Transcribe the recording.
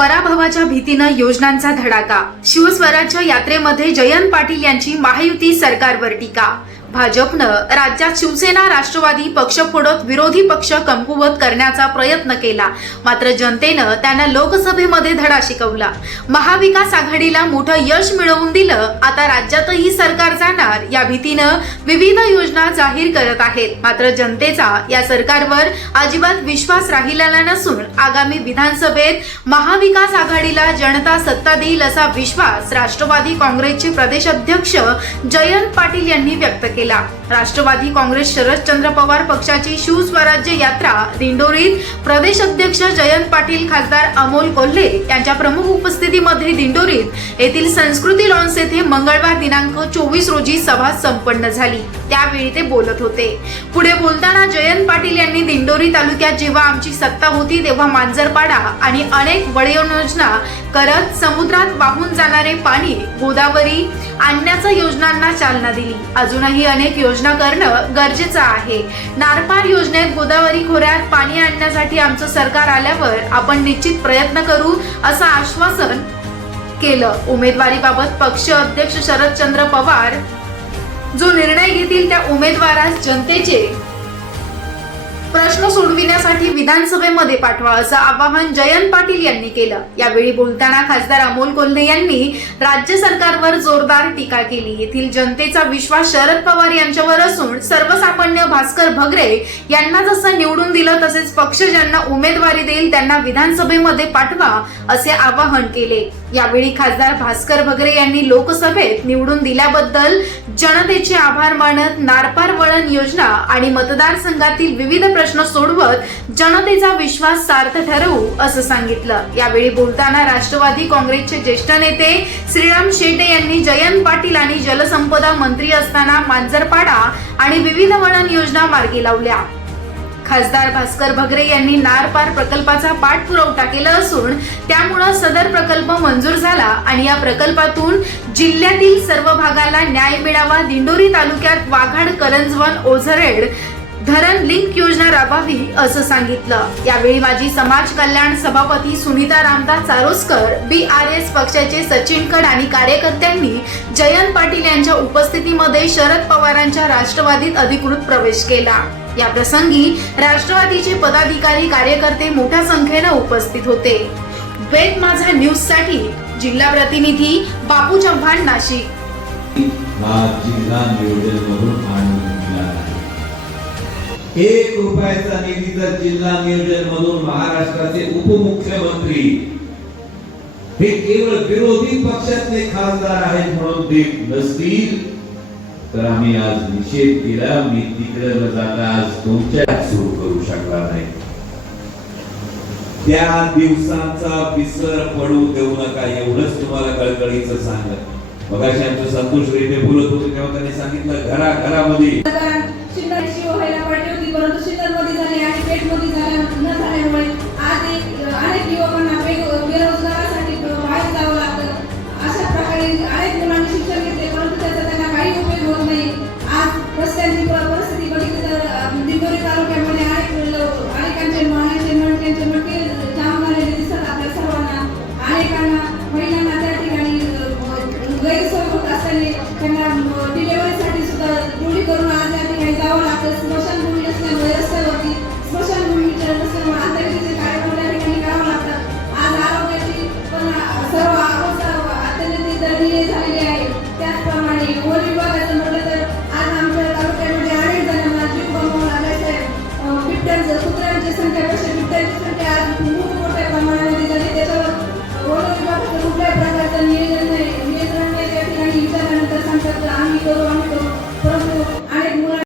पराभवाच्या भीतीनं योजनांचा धडाका. शिवस्वराज्य यात्रेमध्ये जयंत पाटील यांची महायुती सरकारवर टीका. भाजपनं राज्यात शिवसेना राष्ट्रवादी पक्ष फोडत विरोधी पक्ष कमकुवत करण्याचा प्रयत्न केला. मात्र जनतेनं त्यांना लोकसभेमध्ये धडा शिकवला. महाविकास आघाडीला मोठं यश मिळवून दिलं. आता राज्यातही सरकार जाणार या भीतीनं विविध योजना जाहीर करत आहेत. मात्र जनतेचा या सरकारवर अजिबात विश्वास राहिलेला नसून आगामी विधानसभेत महाविकास आघाडीला जनता सत्ता देईल असा विश्वास राष्ट्रवादी काँग्रेसचे प्रदेश अध्यक्ष जयंत पाटील यांनी व्यक्त केला. राष्ट्रवादी काँग्रेस शरदचंद्र पवार पक्षाची शिवस्वराज्य यात्रा दिंडोरीत प्रदेश अध्यक्ष जयंत पाटील खासदार अमोल कोल्हे यांच्या प्रमुख उपस्थितीमध्ये दिंडोरीत येथील संस्कृती लॉन्स येथे मंगळवार दिनांक चोवीस रोजी सभा संपन्न झाली. त्यावेळी ते बोलत होते. पुढे बोलताना जयंत पाटील यांनी दिंडोरी तालुक्यात जेव्हा आमची सत्ता होती तेव्हा मांजरपाडा आणि अनेक वडयोजना करत समुद्रात वाहून जाणारे पाणी गोदावरी आणण्याच्या योजनांना चालना दिली. अजूनही अनेक योजना करणं गरजेचं आहे. नारपार योजनेत गोदावरी खोऱ्यात पाणी आणण्यासाठी आमचं सरकार आल्यावर आपण निश्चित प्रयत्न करू असं आश्वासन केलं. उमेदवारीबाबत पक्ष अध्यक्ष शरदचंद्र पवार जो निर्णय घेतील त्या उमेदवारास जनतेचे प्रश्न सोडविण्यासाठी विधानसभेमध्ये पाठवा असं आवाहन जयंत पाटील यांनी केलं. यावेळी बोलताना खासदार अमोल कोल्हे यांनी राज्य सरकारवर जोरदार टीका केली. येथील जनतेचा विश्वास शरद पवार यांच्यावर असून सर्वसामान्य भास्कर भगरे यांना जसं निवडून दिलं तसेच पक्ष ज्यांना उमेदवारी देईल त्यांना विधानसभेमध्ये पाठवा असे आवाहन केले. यावेळी खासदार भास्कर भगरे यांनी लोकसभेत निवडून दिल्याबद्दल जनतेचे आभार मानत नारपार वळण योजना आणि मतदारसंघातील विविध प्रश्न सोडवत जनतेचा विश्वास सार्थ ठरवू असं सांगितलं. यावेळी बोलताना राष्ट्रवादी काँग्रेसचे ज्येष्ठ नेते श्रीराम शेटे यांनी जयंत पाटील आणि जलसंपदा मंत्री असताना मांजरपाडा आणि विविध वळण योजना मार्गी लावल्या. खासदार भास्कर भगरे यांनी नारपार प्रकल्पाचा पाठपुरवठा केला असून त्यामुळं सदर प्रकल्प मंजूर झाला आणि या प्रकल्पातून जिल्ह्यातील सर्व भागाला न्याय मिळावा दिंडोरी तालुक्यात वाघाड करंजवन ओझरेड धरण लिंक योजना राबावी असं सांगितलं. यावेळी माजी समाज कल्याण सभापती Sunita Ramdas Charoskar B R S पक्षाचे सचिन कड आणि कार्यकर्त्यांनी जयंत पाटील यांच्या उपस्थितीमध्ये शरद पवारांच्या राष्ट्रवादीत अधिकृत प्रवेश केला. या प्रसंगी राष्ट्रवादीचे पदाधिकारी कार्यकर्ते मोठ्या संख्येनं उपस्थित होते. वेद माझा न्यूजसाठी जिल्हा प्रतिनिधी बापू चव्हाण नाशिक. एक रुपयाचा निधी जर जिल्हा नियोजन मधून महाराष्ट्राचे उपमुख्यमंत्री हे केवळ विरोधी पक्षातले खासदार आहेत म्हणून देत नसतील तर आम्ही आज निषेध केला मी तिकडे जाता आज तुमच्या सुरू करू शकला नाही. त्या दिवसांचा विसर पडू देऊ नका एवढंच तुम्हाला कळकळीचं सांगत. मगाशी आमचं संतोष रेडे बोलत होते तेव्हा त्यांनी सांगितलं घरा घरामध्ये शिंदाची व्हायला पाहिजे होती परंतु शिंदरमध्ये झाली आणि पेटमध्ये झाल्या न झाल्यामुळे आज एक अनेक युवकांना बेरोजगारासाठी बाहेर जावं लागतं. अशा प्रकारे अनेक मुलांनी शिक्षण घेतले परंतु त्याचा त्यांना काही उपयोग होत नाही. आज रस्त्यांची परिस्थिती बघितली तर अं, दिंडोरी तालुक्यामध्ये अनेक अनेकांचे मण्याचे मटक्यांचे मटके